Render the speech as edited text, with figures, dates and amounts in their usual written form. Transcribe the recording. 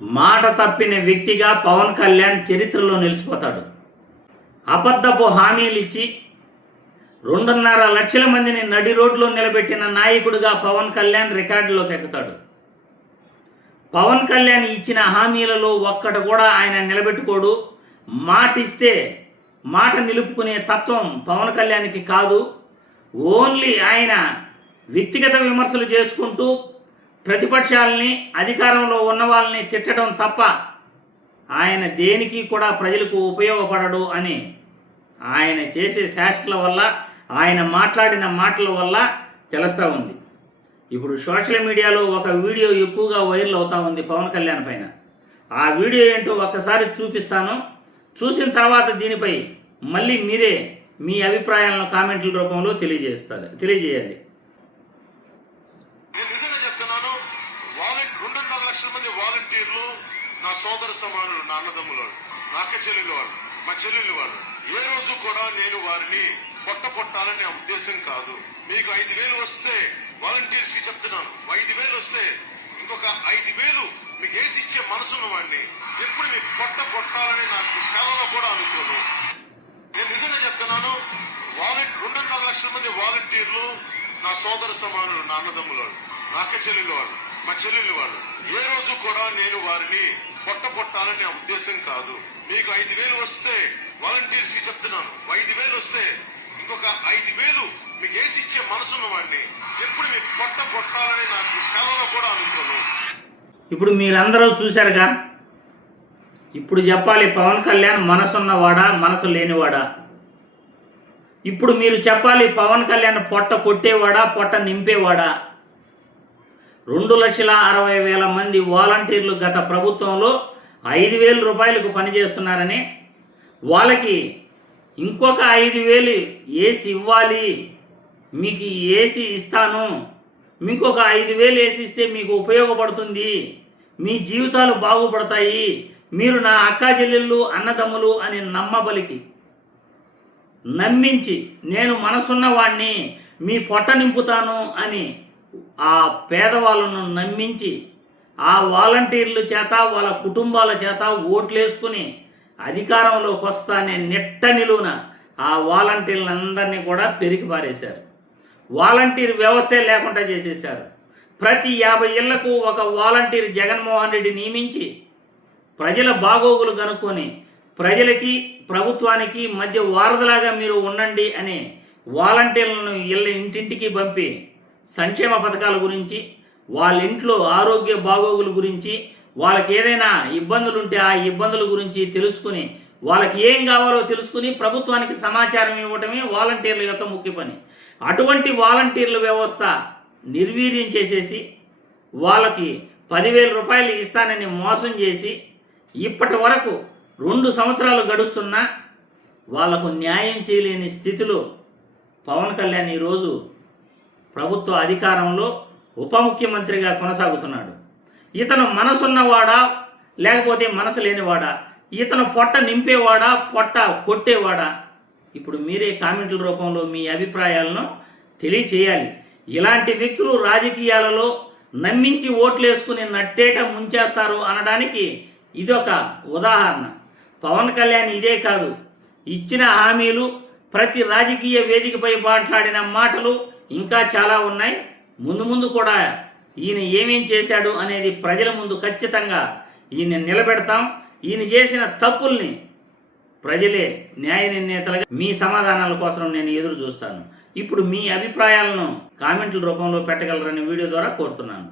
మాట తప్పిన వ్యక్తిగా పవన్ కళ్యాణ్ చరిత్రలో నిలిచిపోతాడు. అబద్ధపు హామీలు ఇచ్చి 2.5 లక్షల మందిని నడి రోడ్లో నిలబెట్టిన నాయకుడిగా పవన్ కళ్యాణ్ రికార్డులోకి ఎక్కుతాడు. పవన్ కళ్యాణ్ ఇచ్చిన హామీలలో ఒక్కటి కూడా ఆయన నిలబెట్టుకోడు. మాట ఇస్తే మాట నిలుపుకునే తత్వం పవన్ కళ్యాణ్కి కాదు. ఓన్లీ ఆయన వ్యక్తిగత విమర్శలు చేసుకుంటూ ప్రతిపక్షాలని, అధికారంలో ఉన్న వాళ్ళని తిట్టడం తప్ప ఆయన దేనికి కూడా ప్రజలకు ఉపయోగపడడు అని ఆయన చేసే శాస్త్రాల వల్ల, ఆయన మాట్లాడిన మాటల వల్ల తెలుస్తూ ఉంది. ఇప్పుడు సోషల్ మీడియాలో ఒక వీడియో ఎక్కువగా వైరల్ అవుతూ ఉంది పవన్ కళ్యాణ్ పైన. ఆ వీడియో ఏంటో ఒక్కసారి చూపిస్తాను. చూసిన తర్వాత దీనిపై మళ్ళీ మీరే మీ అభిప్రాయాలను కామెంట్ల రూపంలో తెలియజేయాలి. 2.5 లక్షల మంది వాలంటీర్లు నా సోదర సమానులు, నా అన్నదమ్ములు, నా అక్క చెల్లెలు వాళ్ళు, మా చెల్లెళ్ళు వాళ్ళు. ఏ రోజు కూడా నేను వారిని కొట్టాలని ఉద్దేశం కాదు. మీకు 5,000 వస్తే వాలంటీర్స్ కి చెప్తున్నాను, 5,000 వస్తే ఇంకొక 5,000 మీకు వేసి ఇచ్చే మనసున్న వాడిని ఎప్పుడు మీకు కొట్టాలని నాకు కలలో కూడా అనుకోను. నేను నిజంగా చెప్తున్నాను. 2.5 లక్షల మంది వాలంటీర్లు నా సోదర సమానులు, నా అన్నదమ్ములు, నా అక్క చెల్లెలు వాళ్ళు, మా చెల్లెళ్ళు వాళ్ళు. ఏ రోజు కూడా నేను వారిని కొట్టాలని ఉద్దేశం కాదు. మీకు 5,000 వస్తే వాలంటీర్స్ కి చెప్తున్నాను, 5,000 వస్తే ఇంకొక 5,000 మీకు వేసి ఇచ్చే మనసున్న వాడిని ఎప్పుడు మీకు కొట్టాలని నాకు కలలో కూడా అనుకోను. ఇప్పుడు మీరందరూ చూశారుగా. ఇప్పుడు చెప్పాలి, పవన్ కళ్యాణ్ మనసున్నవాడా, మనసు లేనివాడా? ఇప్పుడు మీరు చెప్పాలి, పవన్ కళ్యాణ్ పొట్ట కొట్టేవాడా, పొట్ట నింపేవాడా? 2,60,000 మంది వాలంటీర్లు గత ప్రభుత్వంలో 5,000 రూపాయలకు పనిచేస్తున్నారని, వాళ్ళకి ఇంకొక 5,000 ఏసి ఇవ్వాలి, మీకు ఏసి ఇస్తాను, ఇంకొక 5,000 ఏసి ఇస్తే మీకు ఉపయోగపడుతుంది, మీ జీవితాలు బాగుపడతాయి, మీరు నా అక్కా చెల్లెళ్ళు, అన్నదమ్ములు అని నమ్మించి నేను మనసున్న వాడిని, మీ పొట్ట నింపుతాను అని ఆ పేదవాళ్ళను నమ్మించి ఆ వాలంటీర్ల చేత, వాళ్ళ కుటుంబాల చేత ఓట్లేసుకుని అధికారంలోకి వస్తానే నిట్ట నిలువున ఆ వాలంటీర్లందరినీ కూడా పెరికి పారేశారు. వాలంటీర్ వ్యవస్థే లేకుండా చేసేశారు. ప్రతి 50 ఇళ్లకు ఒక వాలంటీర్ జగన్మోహన్ రెడ్డి నియమించి ప్రజల బాగోగులు కనుక్కొని ప్రజలకి, ప్రభుత్వానికి మధ్య వారధలాగా మీరు ఉండండి అని వాలంటీర్లను ఇంటింటికి పంపి సంక్షేమ పథకాల గురించి, వాళ్ళ ఇంట్లో ఆరోగ్య బాగోగుల గురించి, వాళ్ళకి ఏదైనా ఇబ్బందులుంటే ఆ ఇబ్బందుల గురించి తెలుసుకుని, వాళ్ళకి ఏం కావాలో తెలుసుకుని ప్రభుత్వానికి సమాచారం ఇవ్వటమే వాలంటీర్ల యొక్క ముఖ్య పని. అటువంటి వాలంటీర్ల వ్యవస్థ నిర్వీర్యం చేసేసి వాళ్ళకి 10,000 రూపాయలు ఇస్తానని మోసం చేసి ఇప్పటి వరకు 2 సంవత్సరాలు గడుస్తున్నా వాళ్లకు న్యాయం చేయలేని స్థితిలో పవన్ కళ్యాణ్ ఈరోజు ప్రభుత్వ అధికారంలో ఉప ముఖ్యమంత్రిగా కొనసాగుతున్నాడు. ఇతను మనసున్నవాడా లేకపోతే మనసు లేనివాడా? ఇతను పొట్ట నింపేవాడా, పొట్ట కొట్టేవాడా? ఇప్పుడు మీరే కామెంట్ల రూపంలో మీ అభిప్రాయాలను తెలియచేయాలి. ఇలాంటి వ్యక్తులు రాజకీయాలలో నమ్మించి ఓట్లేసుకుని నట్టేట ముంచేస్తారు అనడానికి ఇదొక ఉదాహరణ. పవన్ కళ్యాణ్ ఇదే కాదు, ఇచ్చిన హామీలు, ప్రతి రాజకీయ వేదికపై మాట్లాడిన మాటలు ఇంకా చాలా ఉన్నాయి. ముందు కూడా ఈయన ఏమేం చేశాడు అనేది ప్రజల ముందు ఖచ్చితంగా ఈయన నిలబెడతాం. ఈయన చేసిన తప్పుల్ని ప్రజలే న్యాయ నిర్ణేతలుగా మీ సమాధానాల కోసం నేను ఎదురు చూస్తాను. ఇప్పుడు మీ అభిప్రాయాలను కామెంట్ల రూపంలో పెట్టగలరని వీడియో ద్వారా కోరుతున్నాను.